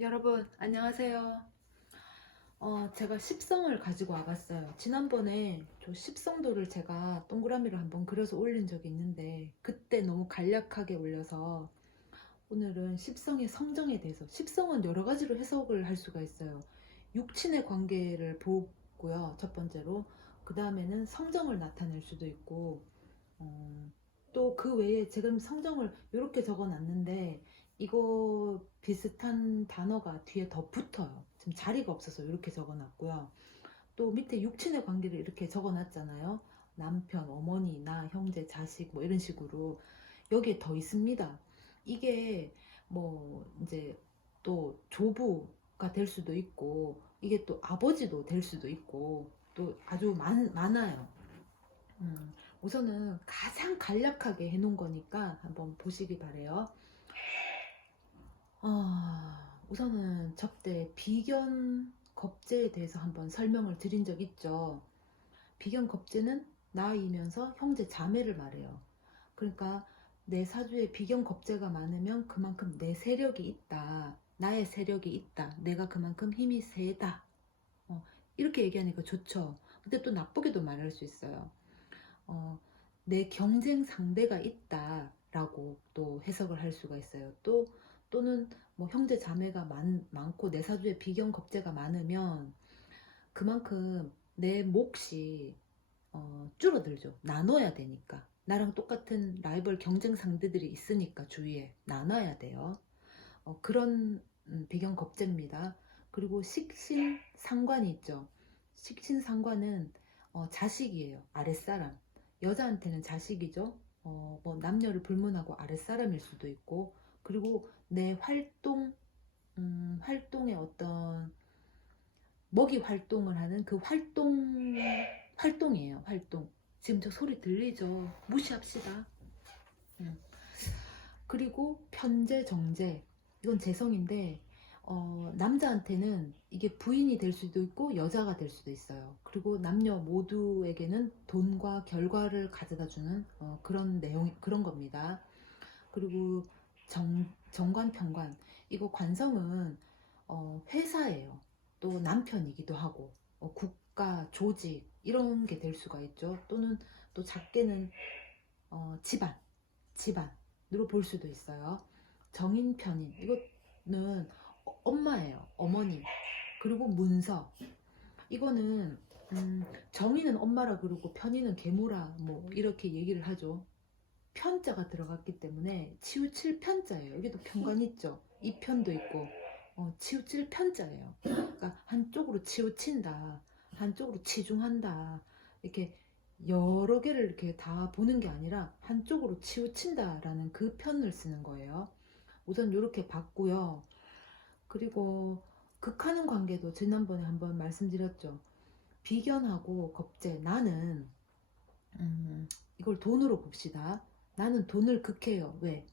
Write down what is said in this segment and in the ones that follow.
여러분 안녕하세요. 제가 십성을 가지고 와봤어요. 지난번에 저 십성도를 제가 동그라미로 한번 그려서 올린 적이 있는데 그때 너무 간략하게 올려서 오늘은 십성의 성정에 대해서, 십성은 여러 가지로 해석을 할 수가 있어요. 육친의 관계를 보고요, 첫 번째로. 그 다음에는 성정을 나타낼 수도 있고, 또 그 외에 지금 성정을 이렇게 적어 놨는데 이거 비슷한 단어가 뒤에 더 붙어요. 지금 자리가 없어서 이렇게 적어 놨고요. 또 밑에 육친의 관계를 이렇게 적어 놨잖아요. 남편, 어머니, 나, 형제, 자식 뭐 이런 식으로 여기에 더 있습니다. 이게 뭐 이제 또 조부가 될 수도 있고, 이게 또 아버지도 될 수도 있고, 또 아주 많아요. 우선은 가장 간략하게 해놓은 거니까 한번 보시기 바래요. 우선은 접대 비견 겁제에 대해서 한번 설명을 드린 적 있죠. 비견 겁제는 나이면서 형제 자매를 말해요. 그러니까 내 사주에 비견 겁제가 많으면 그만큼 내 세력이 있다, 나의 세력이 있다, 내가 그만큼 힘이 세다, 이렇게 얘기하니까 좋죠. 근데 또 나쁘게도 말할 수 있어요. 어, 내 경쟁 상대가 있다라고 또 해석을 할 수가 있어요. 또는 뭐 형제 자매가 많고 내 사주에 비견 겁재가 많으면 그만큼 내 몫이 줄어들죠. 나눠야 되니까. 나랑 똑같은 라이벌 경쟁 상대들이 있으니까 주위에 나눠야 돼요. 그런 비견 겁재입니다. 그리고 식신 상관이 있죠. 식신 상관은 자식이에요. 아랫사람. 여자한테는 자식이죠. 뭐 남녀를 불문하고 아랫사람일 수도 있고, 그리고 내 활동의 어떤 먹이 활동을 하는 그 활동이에요. 활동. 지금 저 소리 들리죠? 무시합시다. 음. 그리고 편재, 정재. 이건 재성인데, 남자한테는 이게 부인이 될 수도 있고 여자가 될 수도 있어요. 그리고 남녀 모두에게는 돈과 결과를 가져다 주는 그런 내용, 그런 겁니다. 그리고 정관, 편관. 이거 관성은 회사예요. 또 남편이기도 하고, 국가, 조직, 이런 게 될 수가 있죠. 또는 또 작게는 집안. 집안으로 볼 수도 있어요. 정인, 편인, 이거는 엄마예요. 어머님. 그리고 문서. 이거는 정인은 엄마라 그러고 편인은 계모라 뭐 이렇게 얘기를 하죠. 편자가 들어갔기 때문에 치우칠 편자예요. 여기도 편관 있죠. 이 편도 있고 치우칠 편자예요. 그러니까 한쪽으로 치우친다, 한쪽으로 치중한다, 이렇게 여러 개를 이렇게 다 보는 게 아니라 한쪽으로 치우친다라는 그 편을 쓰는 거예요. 우선 이렇게 봤고요. 그리고 극하는 관계도 지난번에 한번 말씀드렸죠. 비견하고 겁재. 나는 이걸 돈으로 봅시다. 나는 돈을 극해요. 왜?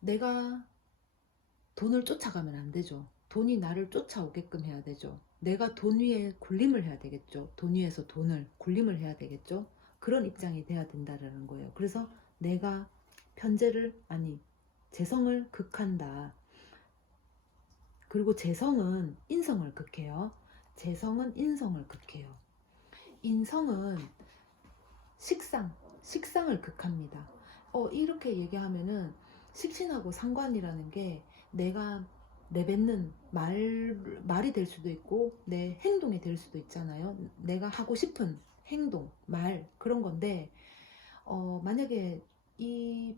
내가 돈을 쫓아가면 안 되죠. 돈이 나를 쫓아오게끔 해야 되죠. 내가 돈 위에 군림을 해야 되겠죠. 돈 위에서 돈을 군림을 해야 되겠죠. 그런 입장이 돼야 된다라는 거예요. 그래서 내가 편재를, 아니, 재성을 극한다. 그리고 재성은 인성을 극해요. 재성은 인성을 극해요. 인성은 식상을 극합니다. 이렇게 얘기하면은 식신하고 상관이라는 게 내가 내뱉는 말이 될 수도 있고 내 행동이 될 수도 있잖아요. 내가 하고 싶은 행동, 말, 그런 건데, 만약에 이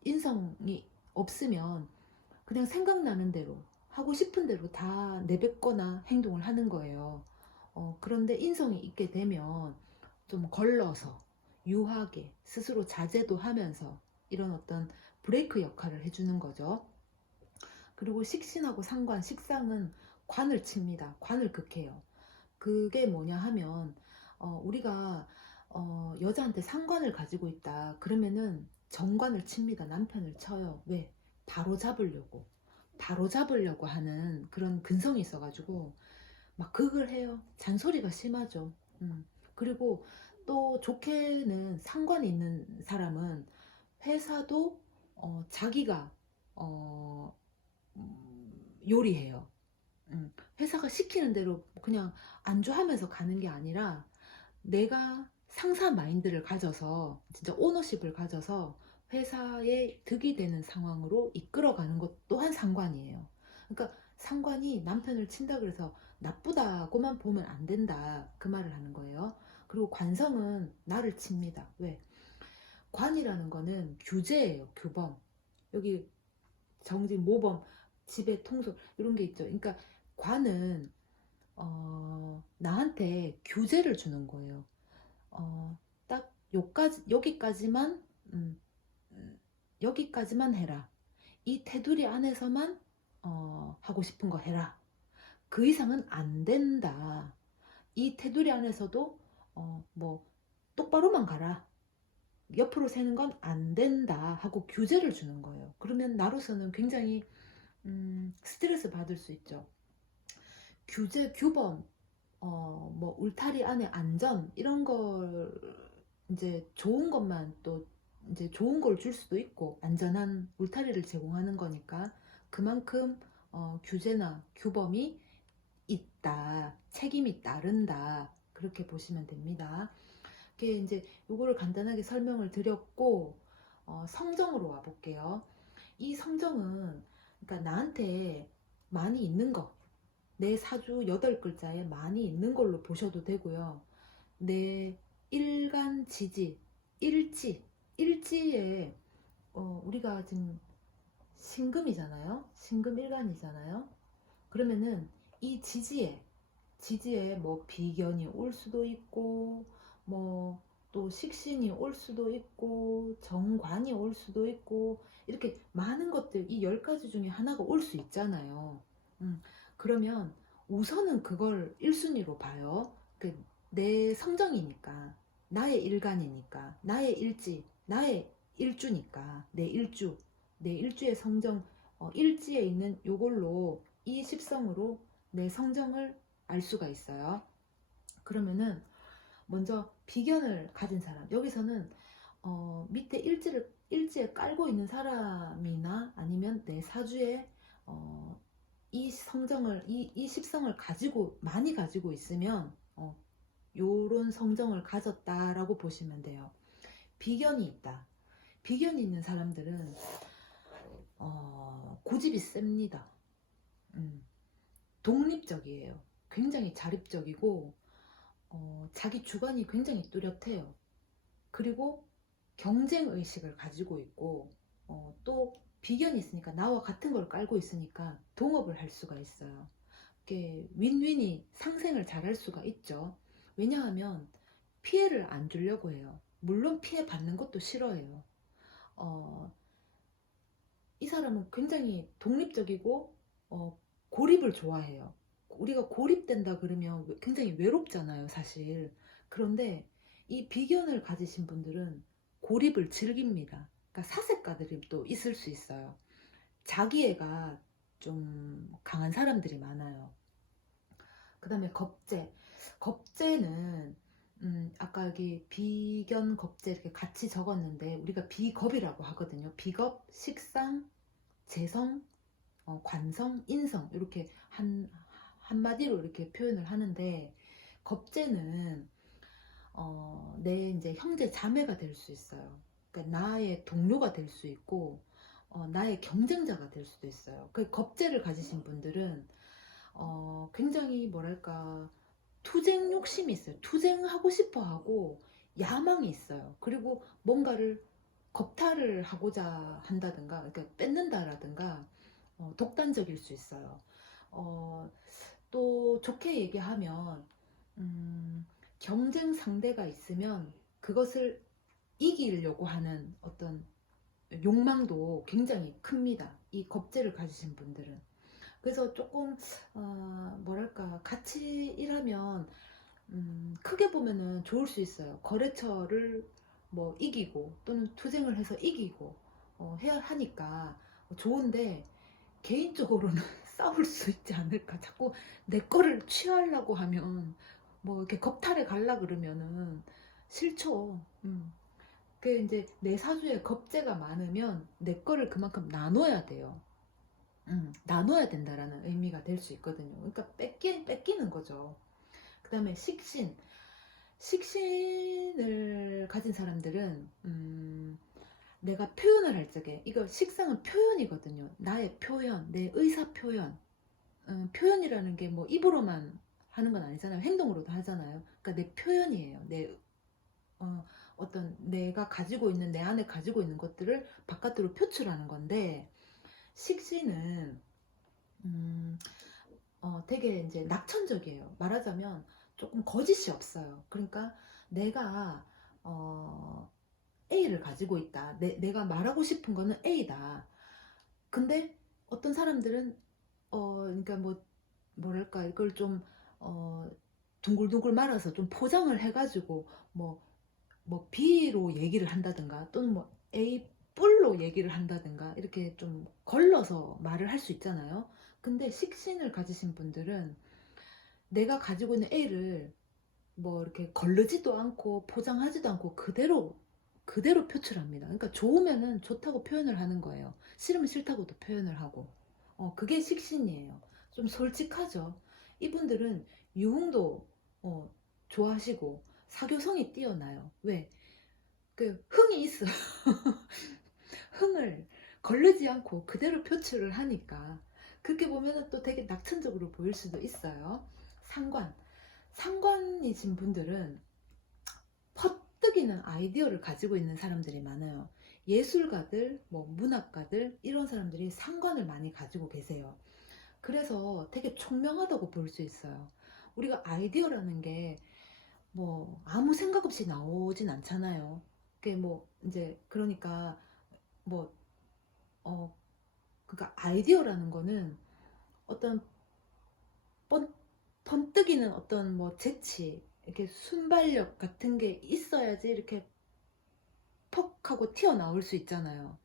인성이 없으면 그냥 생각나는 대로 하고 싶은 대로 다 내뱉거나 행동을 하는 거예요. 그런데 인성이 있게 되면 좀 걸러서 유하게 스스로 자제도 하면서 이런 어떤 브레이크 역할을 해주는 거죠. 그리고 식신하고 상관, 식상은 관을 칩니다. 관을 극해요. 그게 뭐냐 하면 우리가 여자한테 상관을 가지고 있다 그러면은 정관을 칩니다. 남편을 쳐요. 왜? 바로 잡으려고 하는 그런 근성이 있어가지고 막 극을 해요. 잔소리가 심하죠. 그리고 또 좋게는 상관이 있는 사람은 회사도 자기가 어, 요리해요. 회사가 시키는 대로 그냥 안주하면서 가는 게 아니라 내가 상사 마인드를 가져서 진짜 오너십을 가져서 회사에 득이 되는 상황으로 이끌어가는 것 또한 상관이에요. 그러니까 상관이 남편을 친다 그래서 나쁘다고만 보면 안 된다 그 말을 하는 거예요. 그리고 관성은 나를 칩니다. 왜? 관이라는 거는 규제예요. 규범. 여기 정직, 모범, 지배, 통솔 이런 게 있죠. 그러니까 관은 나한테 규제를 주는 거예요. 딱 여기까지만 음, 여기까지만 해라. 이 테두리 안에서만 하고 싶은 거 해라. 그 이상은 안 된다. 이 테두리 안에서도 뭐 똑바로만 가라. 옆으로 새는 건 안 된다 하고 규제를 주는 거예요. 그러면 나로서는 굉장히 스트레스 받을 수 있죠. 규제, 규범, 뭐 울타리 안에 안전 이런 걸 이제 좋은 것만 또 이제 좋은 걸 줄 수도 있고 안전한 울타리를 제공하는 거니까 그만큼 규제나 규범이 있다, 책임이 따른다 그렇게 보시면 됩니다. 이게 이제 요거를 간단하게 설명을 드렸고 성정으로 와 볼게요. 이 성정은 그러니까 나한테 많이 있는 거, 내 사주 8글자에 많이 있는 걸로 보셔도 되고요. 내 일간 지지, 일지에 우리가 지금 신금이잖아요. 신금 일간이잖아요. 그러면은 이 지지에 뭐 비견이 올 수도 있고 뭐 또 식신이 올 수도 있고 정관이 올 수도 있고 이렇게 많은 것들 이 10가지 중에 하나가 올 수 있잖아요. 그러면 우선은 그걸 1순위로 봐요. 내 성정이니까 나의 일간이니까 나의 일지 나의 일주니까 내 일주의 성정 일지에 있는 요걸로 이 십성으로 내 성정을 알 수가 있어요. 그러면은 먼저 비견을 가진 사람 여기서는 밑에 일지에 깔고 있는 사람이나 아니면 내 사주에 이 성정을 이 십성을 가지고 많이 가지고 있으면 요런 성정을 가졌다라고 보시면 돼요. 비견이 있다. 비견이 있는 사람들은 고집이 셉니다. 독립적이에요. 굉장히 자립적이고 자기 주관이 굉장히 뚜렷해요. 그리고 경쟁 의식을 가지고 있고 또 비견이 있으니까 나와 같은 걸 깔고 있으니까 동업을 할 수가 있어요. 이게 윈윈이 상생을 잘할 수가 있죠. 왜냐하면 피해를 안 주려고 해요. 물론 피해 받는 것도 싫어해요. 이 사람은 굉장히 독립적이고 고립을 좋아해요. 우리가 고립된다 그러면 굉장히 외롭잖아요, 사실. 그런데 이 비견을 가지신 분들은 고립을 즐깁니다. 그러니까 사색가들이 또 있을 수 있어요. 자기애가 좀 강한 사람들이 많아요. 그 다음에 겁재. 겁재는 아까 여기 비견 겁재 이렇게 같이 적었는데 우리가 비겁이라고 하거든요. 비겁, 식상, 재성, 관성, 인성 이렇게 한마디로 이렇게 표현을 하는데 겁재는 내 이제 형제 자매가 될 수 있어요. 그러니까 나의 동료가 될 수 있고 나의 경쟁자가 될 수도 있어요. 그 겁재를 가지신 분들은 굉장히 뭐랄까 투쟁 욕심이 있어요. 투쟁하고 싶어 하고 야망이 있어요. 그리고 뭔가를 겁탈을 하고자 한다든가 그러니까 뺏는다라든가 독단적일 수 있어요. 또 좋게 얘기하면 경쟁 상대가 있으면 그것을 이기려고 하는 어떤 욕망도 굉장히 큽니다. 이 겁재를 가지신 분들은. 그래서 조금 뭐랄까 같이 일하면 크게 보면은 좋을 수 있어요. 거래처를 뭐 이기고 또는 투쟁을 해서 이기고 해야 하니까 좋은데 개인적으로는 싸울 수 있지 않을까. 자꾸 내 거를 취하려고 하면 뭐 이렇게 겁탈에 갈라 그러면은 싫죠. 그 이제 내 사주에 겁재가 많으면 내 거를 그만큼 나눠야 돼요. 나눠야 된다라는 의미가 될 수 있거든요. 그러니까 뺏기는 거죠. 그 다음에 식신. 식신을 가진 사람들은 내가 표현을 할 적에, 이거 식상은 표현이거든요. 나의 표현, 내 의사 표현. 표현이라는 게 뭐 입으로만 하는 건 아니잖아요. 행동으로도 하잖아요. 그러니까 내 표현이에요. 어떤 내가 가지고 있는, 내 안에 가지고 있는 것들을 바깥으로 표출하는 건데, 식신은 되게 이제 낙천적이에요. 말하자면 조금 거짓이 없어요. 그러니까 내가 A를 가지고 있다. 내가 말하고 싶은 거는 A다. 근데 어떤 사람들은 그러니까 뭐랄까 이걸 좀 둥글둥글 말아서 좀 포장을 해가지고 뭐 B로 얘기를 한다든가 또는 뭐 A 뿔로 얘기를 한다든가 이렇게 좀 걸러서 말을 할 수 있잖아요. 근데 식신을 가지신 분들은 내가 가지고 있는 A를 뭐 이렇게 걸르지도 않고 포장하지도 않고 그대로 표출합니다. 그러니까 좋으면은 좋다고 표현을 하는 거예요. 싫으면 싫다고도 표현을 하고. 그게 식신이에요. 좀 솔직하죠. 이분들은 유흥도 좋아하시고 사교성이 뛰어나요. 왜? 그 흥이 있어요. 흥을 걸르지 않고 그대로 표출을 하니까 그렇게 보면은 또 되게 낙천적으로 보일 수도 있어요. 상관이신 분들은 퍼뜩이는 아이디어를 가지고 있는 사람들이 많아요. 예술가들, 뭐 문학가들 이런 사람들이 상관을 많이 가지고 계세요. 그래서 되게 총명하다고 볼 수 있어요. 우리가 아이디어라는 게 뭐 아무 생각 없이 나오진 않잖아요. 그게 뭐 이제 그러니까 뭐 그러니까 아이디어라는 거는 어떤 번뜩이는 어떤 뭐 재치, 이렇게 순발력 같은 게 있어야지 이렇게 퍽 하고 튀어나올 수 있잖아요.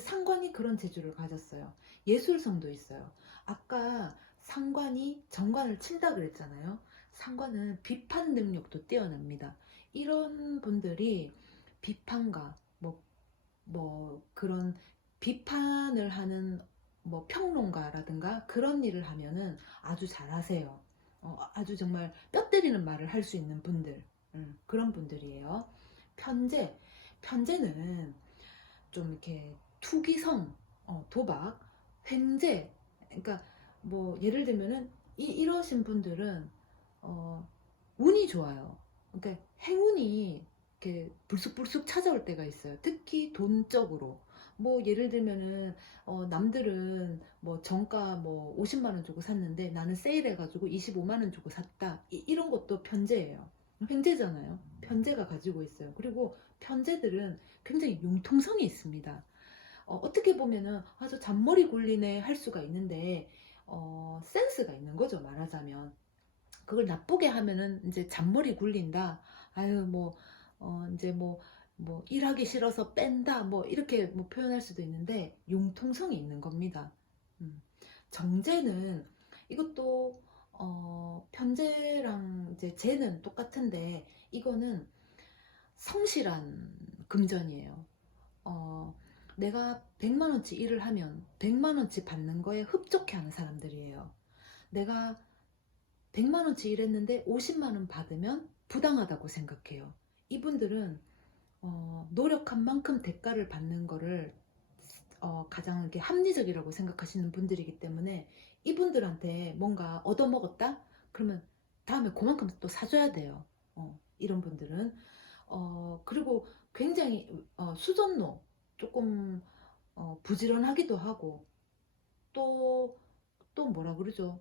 상관이 그런 재주를 가졌어요. 예술성도 있어요. 아까 상관이 정관을 친다 그랬잖아요. 상관은 비판 능력도 뛰어납니다. 이런 분들이 비판가, 그런 비판을 하는 뭐 평론가라든가 그런 일을 하면은 아주 잘하세요. 아주 정말 뼈 때리는 말을 할 수 있는 분들, 그런 분들이에요. 편제는 좀 이렇게 투기성, 도박, 횡재. 그러니까 뭐 예를 들면은 이러신 분들은 운이 좋아요. 그러니까 행운이 이렇게 불쑥불쑥 찾아올 때가 있어요. 특히 돈적으로. 뭐 예를 들면은 남들은 뭐 정가 뭐 50만 원 주고 샀는데 나는 세일해가지고 25만 원 주고 샀다. 이런 것도 편제예요. 횡재잖아요. 편제가 가지고 있어요. 그리고 편제들은 굉장히 융통성이 있습니다. 어떻게 보면은 아주 잔머리 굴리네 할 수가 있는데 센스가 있는 거죠. 말하자면. 그걸 나쁘게 하면은 이제 잔머리 굴린다. 아유 이제 뭐 일하기 싫어서 뺀다. 뭐 이렇게 뭐 표현할 수도 있는데 융통성이 있는 겁니다. 음. 정제는 이것도 편제랑 이제 제는 똑같은데 이거는 성실한 금전이에요. 어, 내가 100만 원치 일을 하면 100만 원치 받는 거에 흡족해 하는 사람들이에요. 내가 100만 원치 일했는데 50만 원 받으면 부당하다고 생각해요. 이분들은 노력한 만큼 대가를 받는 거를 가장 이렇게 합리적이라고 생각하시는 분들이기 때문에 이분들한테 뭔가 얻어먹었다? 그러면 다음에 그만큼 또 사줘야 돼요. 이런 분들은 그리고 굉장히 수전노, 조금 부지런하기도 하고 또 뭐라 그러죠?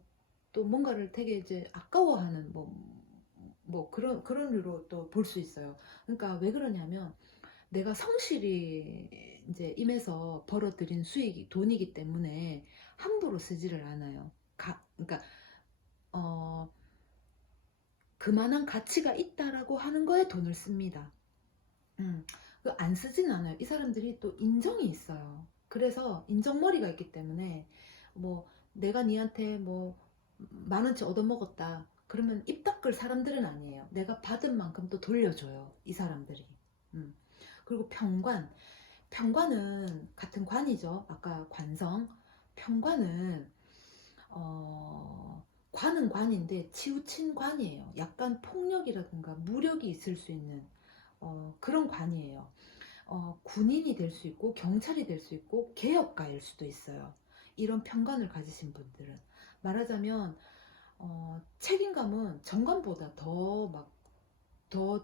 또 뭔가를 되게 이제 아까워하는 뭐 그런 류로 또 볼 수 있어요. 그러니까 왜 그러냐면 내가 성실히 이제 임해서 벌어들인 수익이 돈이기 때문에 함부로 쓰지를 않아요. 그러니까 어, 그만한 가치가 있다라고 하는 거에 돈을 씁니다. 안 쓰진 않아요. 이 사람들이 또 인정이 있어요. 그래서 인정머리가 있기 때문에 뭐 내가 니한테 뭐 10,000원치 얻어먹었다. 그러면 입 닦을 사람들은 아니에요. 내가 받은 만큼 또 돌려줘요. 이 사람들이. 음. 그리고 평관은 같은 관이죠. 아까 관성. 편관은 관은 관인데 치우친 관이에요. 약간 폭력이라든가 무력이 있을 수 있는 그런 관이에요. 군인이 될 수 있고 경찰이 될 수 있고 개혁가일 수도 있어요. 이런 편관을 가지신 분들은 말하자면 책임감은 정관보다 더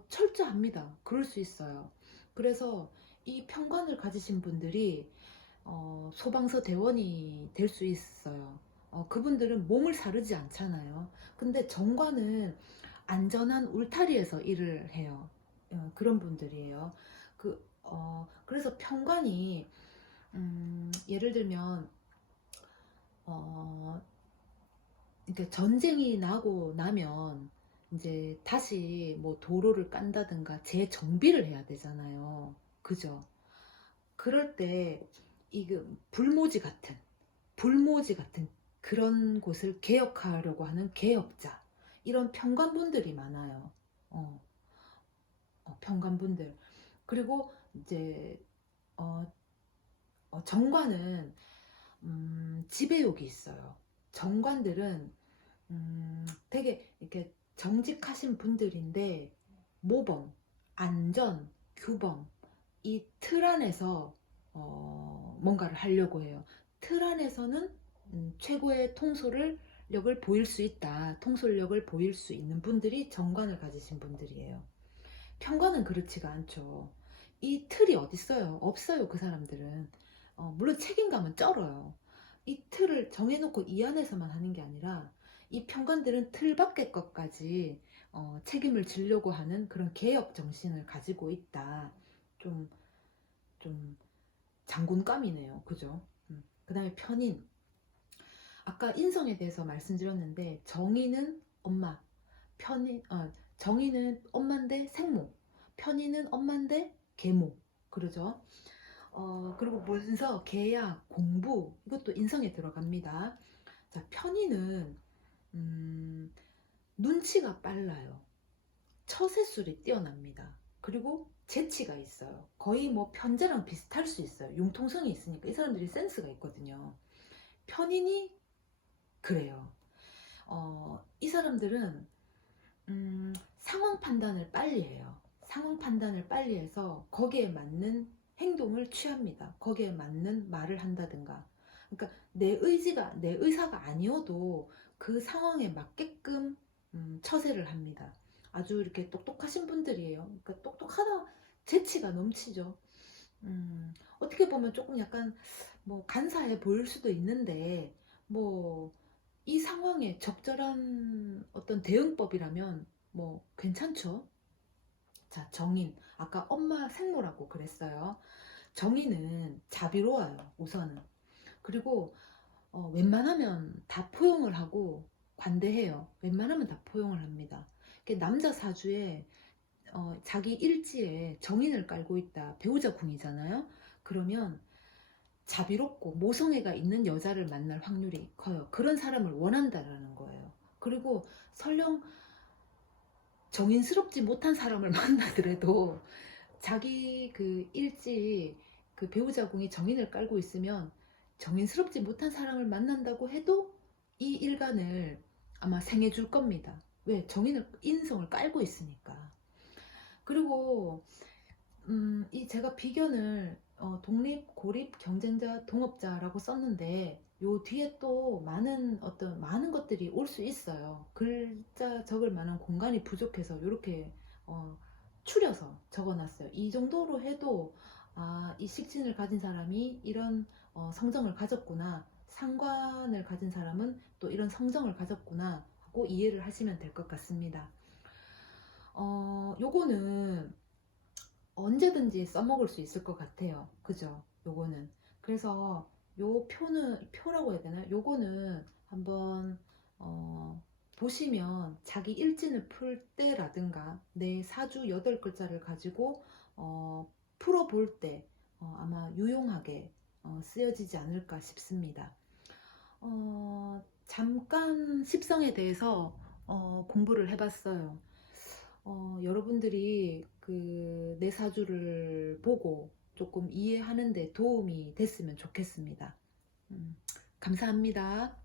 철저합니다. 그럴 수 있어요. 그래서 이 편관을 가지신 분들이 소방서 대원이 될 수 있어요. 그분들은 몸을 사르지 않잖아요. 근데 정관은 안전한 울타리에서 일을 해요. 그런 분들이에요. 그래서 편관이 예를 들면 그러니까 전쟁이 나고 나면 이제 다시 뭐 도로를 깐다든가 재정비를 해야 되잖아요. 그죠? 그럴 때 이게 불모지 같은 그런 곳을 개혁하려고 하는 개혁자 이런 평관분들이 많아요. 어, 평관분들. 그리고 이제 어, 정관은 지배욕이 있어요. 정관들은 되게 이렇게 정직하신 분들인데 모범, 안전, 규범 이 틀 안에서 뭔가를 하려고 해요. 틀 안에서는 최고의 통솔력을 보일 수 있다. 통솔력을 보일 수 있는 분들이 정관을 가지신 분들이에요. 편관은 그렇지가 않죠. 이 틀이 어딨어요? 없어요. 그 사람들은. 물론 책임감은 쩔어요. 이 틀을 정해놓고 이 안에서만 하는 게 아니라 이 편관들은 틀 밖의 것까지 책임을 지려고 하는 그런 개혁 정신을 가지고 있다. 좀, 좀 장군감이네요. 그죠? 그 다음에 편인. 아까 인성에 대해서 말씀드렸는데 정의는 엄마, 정의는 엄마인데 생모, 편의는 엄마인데 계모. 그러죠? 그리고 문서, 계약, 공부 이것도 인성에 들어갑니다. 자, 편의는 눈치가 빨라요. 처세술이 뛰어납니다. 그리고 재치가 있어요. 거의 뭐 편재랑 비슷할 수 있어요. 융통성이 있으니까 이 사람들이 센스가 있거든요. 편인이 그래요. 이 사람들은 상황 판단을 빨리 해요. 상황 판단을 빨리 해서 거기에 맞는 행동을 취합니다. 거기에 맞는 말을 한다든가. 그러니까 내 의사가 아니어도 그 상황에 맞게끔 처세를 합니다. 아주 이렇게 똑똑하신 분들이에요. 그러니까 똑똑하다 재치가 넘치죠. 어떻게 보면 조금 약간 뭐 간사해 보일 수도 있는데 뭐 이 상황에 적절한 어떤 대응법이라면 뭐 괜찮죠. 자, 정인. 아까 엄마 생모라고 그랬어요. 정인은 자비로워요, 우선은. 그리고 웬만하면 다 포용을 하고 관대해요. 웬만하면 다 포용을 합니다. 남자 사주에 자기 일지에 정인을 깔고 있다. 배우자 궁이잖아요. 그러면 자비롭고 모성애가 있는 여자를 만날 확률이 커요. 그런 사람을 원한다라는 거예요. 그리고 설령 정인스럽지 못한 사람을 만나더라도 자기 그 일지 그 배우자궁이 정인을 깔고 있으면 정인스럽지 못한 사람을 만난다고 해도 이 일간을 아마 생해줄 겁니다. 왜? 인성을 깔고 있으니까. 그리고 이 제가 비견을 독립, 고립, 경쟁자, 동업자라고 썼는데 요 뒤에 또 많은 것들이 올 수 있어요. 글자 적을 만한 공간이 부족해서 이렇게 추려서 적어놨어요. 이 정도로 해도 이 식신을 가진 사람이 이런 성정을 가졌구나. 상관을 가진 사람은 또 이런 성정을 가졌구나 하고 이해를 하시면 될 것 같습니다. 요거는 언제든지 써먹을 수 있을 것 같아요. 그죠? 요거는. 그래서 표라고 해야 되나? 요거는 한번, 보시면 자기 일진을 풀 때라든가 내 사주 8글자를 가지고, 풀어볼 때, 아마 유용하게, 쓰여지지 않을까 싶습니다. 잠깐 십성에 대해서, 공부를 해봤어요. 여러분들이 내 사주를 보고 조금 이해하는 데 도움이 됐으면 좋겠습니다. 감사합니다.